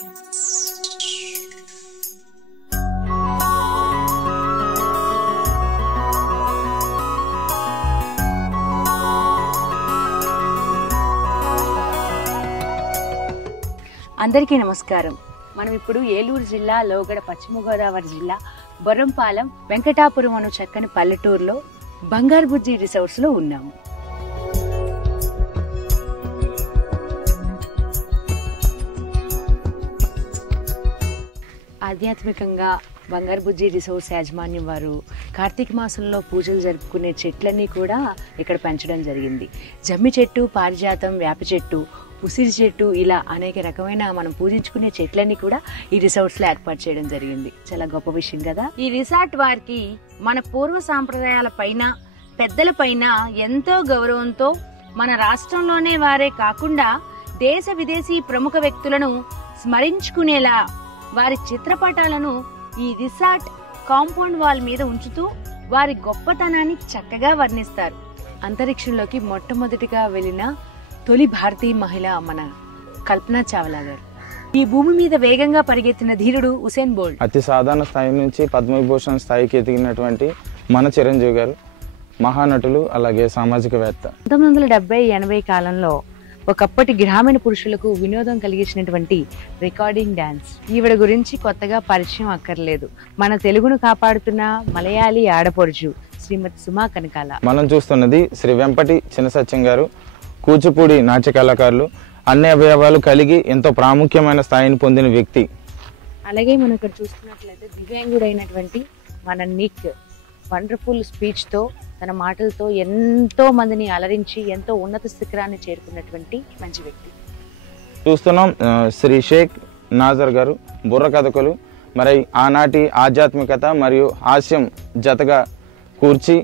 అందరికీ నమస్కారం. మనం ఇప్పుడు ఏలూరు జిల్లా లోగడ పశ్చిమ గోదావరి జిల్లా బొర్రంపాలెం వెంకటాపురం అను చక్కని పల్లెటూరులో బంగారు బుజ్జి రిసార్ట్స్ లో ఉన్నాము. ఆధ్యాత్మికంగా బంగారు బుజ్జి రిసార్ట్స్ యాజమాన్యం వారు కార్తీక మాసంలో పూజలు జరుపుకునే చెట్లన్నీ కూడా ఇక్కడ పెంచడం జరిగింది. జమ్మి చెట్టు, పారిజాతం, వేప చెట్టు, ఉసిరి చెట్టు, ఇలా అనేక రకమైన మనం పూజించుకునే చెట్లన్నీ కూడా ఈ రిసార్ట్స్ లో ఏర్పాటు చేయడం జరిగింది. చాలా గొప్ప విషయం కదా. ఈ రిసార్ట్ వారికి మన పూర్వ సాంప్రదాయాల పైన, పెద్దల పైన ఎంతో గౌరవంతో మన రాష్ట్రంలోనే వారే కాకుండా దేశ విదేశీ ప్రముఖ వ్యక్తులను స్మరించుకునేలా వారి చిత్రపటాలను ఈ రిసార్ట్ కాంపౌండ్ వాల్ మీద ఉంచుతూ వారి గొప్పతనాన్ని చక్కగా వర్ణిస్తారు. అంతరిక్షంలోకి మొట్టమొదటిగా వెళ్లిన తొలి భారతీయ మహిళ మన కల్పనా చావ్లా గారు. ఈ భూమి మీద వేగంగా పరిగెత్తిన ధీరుడు ఉసేన్ బోల్ట్. అతి సాధారణ స్థాయి నుంచి పద్మవిభూషణ్ స్థాయికి ఎదిగినటువంటి మన చిరంజీవి గారు మహానటులు, అలాగే సామాజికవేత్త. 1970-80 కాలంలో ఒకప్పటి గ్రామీణ పురుషులకు వినోదం కలిగించినటువంటి రికార్డింగ్ డాన్స్. ఈవిడ గురించి కొత్తగా పరిచయం అక్కర్లేదు. మన తెలుగును కాపాడుతున్న మలయాళీ ఆడపడుచు శ్రీమతి సుమా కనకాల. మనం చూస్తున్నది శ్రీ వెంపటి చిన్న సత్యం గారు, కూచిపూడి నాట్య కళాకారులు. అన్ని అవయవాలు కలిగి ఎంతో ప్రాముఖ్యమైన స్థాయిని పొందిన వ్యక్తి. అలాగే మనం ఇక్కడ చూస్తున్నట్లయితే దివ్యాంగుడైనటువంటి మన నిక్ వండర్ఫుల్ స్పీచ్ తో, తన మాటలతో ఎంతో మందిని అలరించి ఎంతో ఉన్నత శిఖరాన్ని చేరుకున్నటువంటి మంచి వ్యక్తి. చూస్తున్నాం శ్రీ షేక్ నాజర్ గారు, బుర్ర కథకులు. మరి ఆనాటి ఆధ్యాత్మికత మరియు హాస్యం జతగా కూర్చి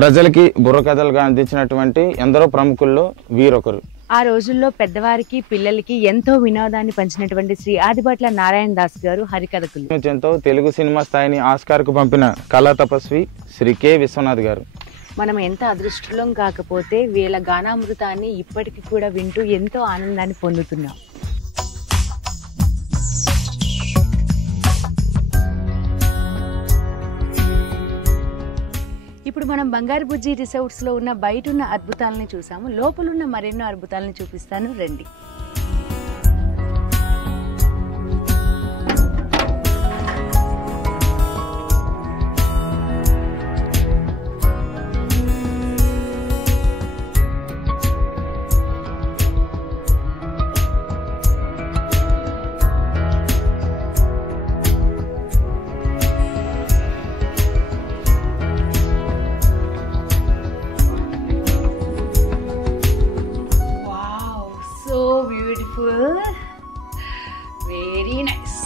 ప్రజలకి బుర్రకథలుగా అందించినటువంటి ఎందరో ప్రముఖుల్లో వీరొకరు. ఆ రోజుల్లో పెద్దవారికి, పిల్లలకి ఎంతో వినోదాన్ని పంచినటువంటి శ్రీ ఆదిభట్ల నారాయణ దాస్ గారు హరికథకులు. ఎంతో తెలుగు సినిమా స్థాయిని ఆస్కార్ కు పంపిన కళా తపస్వి శ్రీ కె విశ్వనాథ్ గారు. మనం ఎంత అదృష్టం కాకపోతే వీళ్ళ గానామృతాన్ని ఇప్పటికి కూడా వింటూ ఎంతో ఆనందాన్ని పొందుతున్నాం. ఇప్పుడు మనం బంగారు బుజ్జి రిసార్ట్స్ లో ఉన్న బయట ఉన్న అద్భుతాలని చూసాము. లోపలున్న మరెన్నో అద్భుతాలను చూపిస్తాను, రండి. Very nice.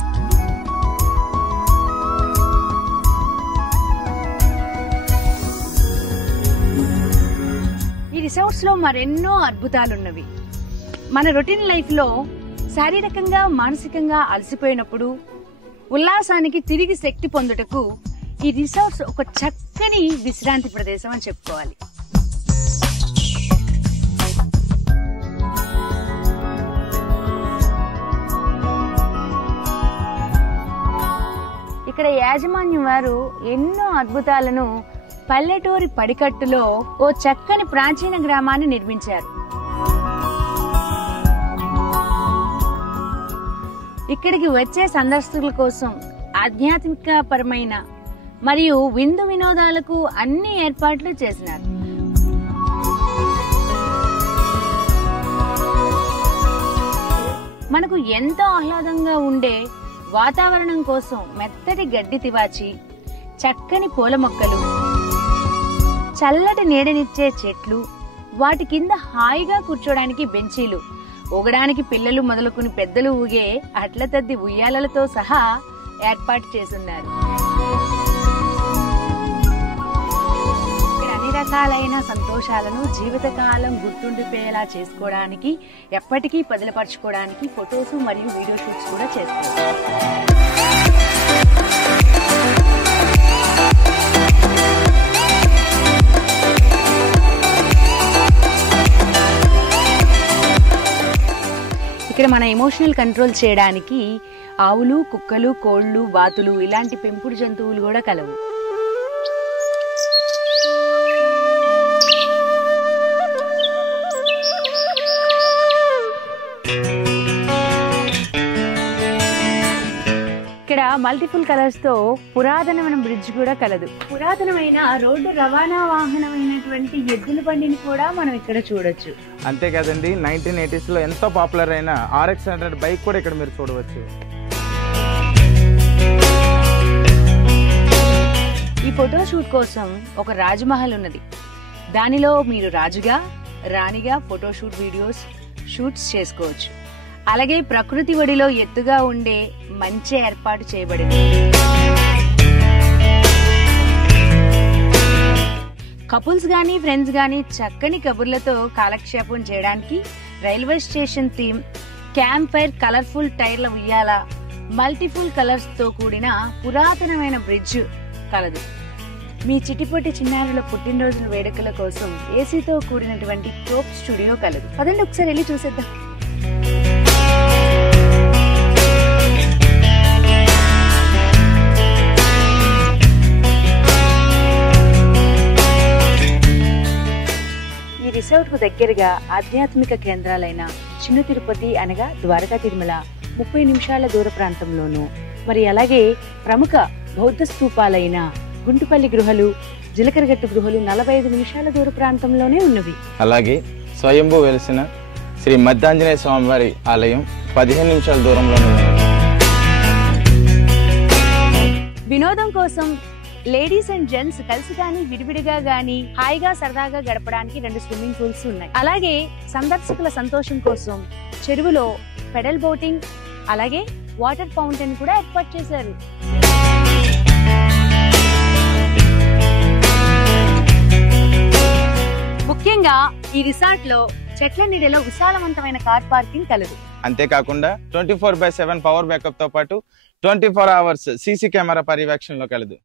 ఈ రిసార్ట్స్ లో మరెన్నో అద్భుతాలున్నవి. మన రొటీన్ లైఫ్ లో శారీరకంగా, మానసికంగా అలసిపోయినప్పుడు ఉల్లాసానికి తిరిగి శక్తి పొందుటకు ఈ రిసార్ట్స్ ఒక చక్కని విశ్రాంతి ప్రదేశం అని చెప్పుకోవాలి. ఇక్కడ యాజమాన్యం వారు ఎన్నో అద్భుతాలను పల్లెటూరి పడికట్టులో ఓ చక్కని ప్రాచీన గ్రామాన్ని నిర్మించారు. ఇక్కడికి వచ్చే సందర్శకుల కోసం ఆధ్యాత్మిక పరమైన మరియు విందు వినోదాలకు అన్ని ఏర్పాట్లు చేసినారు. మనకు ఎంతో ఆహ్లాదంగా ఉండే వాతావరణం కోసం మెత్తటి గడ్డి తివాచి, చక్కని పూల మొక్కలు, చల్లటి నీడనిచ్చే చెట్లు, వాటి కింద హాయిగా కూర్చోడానికి బెంచీలు, ఊగడానికి పిల్లలు మొదలుకుని పెద్దలు ఊగే అట్ల తద్ది ఉయ్యాలలతో సహా ఏర్పాటు చేసున్నారు. అన్ని రకాలైన సంతోషాలను జీవితకాలం గుర్తుండిపోయేలా చేసుకోవడానికి, ఎప్పటికీ పదిలపరచుకోవడానికి ఫొటోస్ మరియు వీడియో షూట్స్ కూడా చేస్తారు. ఇక్కడ మన ఎమోషనల్ కంట్రోల్ చేయడానికి ఆవులు, కుక్కలు, కోళ్లు, బాతులు ఇలాంటి పెంపుడు జంతువులు కూడా కలవు. ఇక్కడ మల్టిపుల్ కలర్స్ తో పురాతనమైన బ్రిడ్జ్ కూడా కలదు. పురాతనమైన రోడ్డు రవాణా వాహనమైనటువంటి ఎద్దుల బండిని కూడా మనం ఇక్కడ చూడొచ్చు. అంతేకాదండి 1980s లో ఎంతో పాపులర్ అయిన RX-100 బైక్ కూడా ఇక్కడ మీరు చూడవచ్చు. ఈ ఫోటో షూట్ కోసం ఒక రాజమహల్ ఉన్నది. దానిలో మీరు రాజుగా, రాణిగా ఫోటో షూట్ వీడియోస్ షూట్స్ చేసుకోవచ్చు. అలాగే ప్రకృతి ఒడిలో ఎత్తుగా ఉండే మంచి ఏర్పాటు చేయబడింది. కపుల్స్ గానీ ఫ్రెండ్స్ గానీ చక్కని కబుర్లతో కాలక్షేపం చేయడానికి railway station theme, camp fire, colourful టైర్ల ఉయ్యాల, మల్టిపుల్ కలర్స్ తో కూడిన పురాతనమైన బ్రిడ్జ్ కలదు. మీ చిటిపొట్టి చిన్నారుల పుట్టినరోజుల వేడుకల కోసం ఏసీతో కూడినటువంటి టోప్ స్టూడియో కలదు. పదండి ఒకసారి వెళ్ళి చూసేద్దాం. ఈ రిసార్ట్ కు దగ్గరగా ఆధ్యాత్మిక కేంద్రాలైన చిన్న తిరుపతి అనగా ద్వారకా తిరుమల 30 నిమిషాల దూర ప్రాంతంలోను, మరి అలాగే ప్రముఖ బౌద్ధ స్తూపాలైన గుంటుపల్లి గృహలు, జిలకరగట్టు గృహలు 45 నిమిషాల దూర ప్రాంతంలోనే ఉన్నవి. అలాగే స్వయంభూ వెలిసిన శ్రీ మద్దాంజనేయ స్వామివారి ఆలయం 15 నిమిషాల దూరంలోనే ఉంది. వినోదం కోసం లేడీస్ అండ్ జెంట్స్ కలిసి గాని విడివిడిగా గాని హాయిగా సరదాగా గడపడానికి 2 స్విమ్మింగ్ పూల్స్ ఉన్నాయి. అలాగే సందర్శకుల సంతోషం కోసం చెరువులో పెడల్ బోటింగ్, అలాగే వాటర్ ఫౌంటైన్ కూడా ఏర్పాటు చేశారు. ముఖ్యంగా ఈ రిసార్ట్ లో చెట్ల నీడలో విశాలవంతమైన కార్ పార్కింగ్ కలదు. అంతేకాకుండా 24/7 పవర్ బ్యాకప్ తో పాటు 24 hours CC కెమెరా పర్యవేక్షణలో కలదు.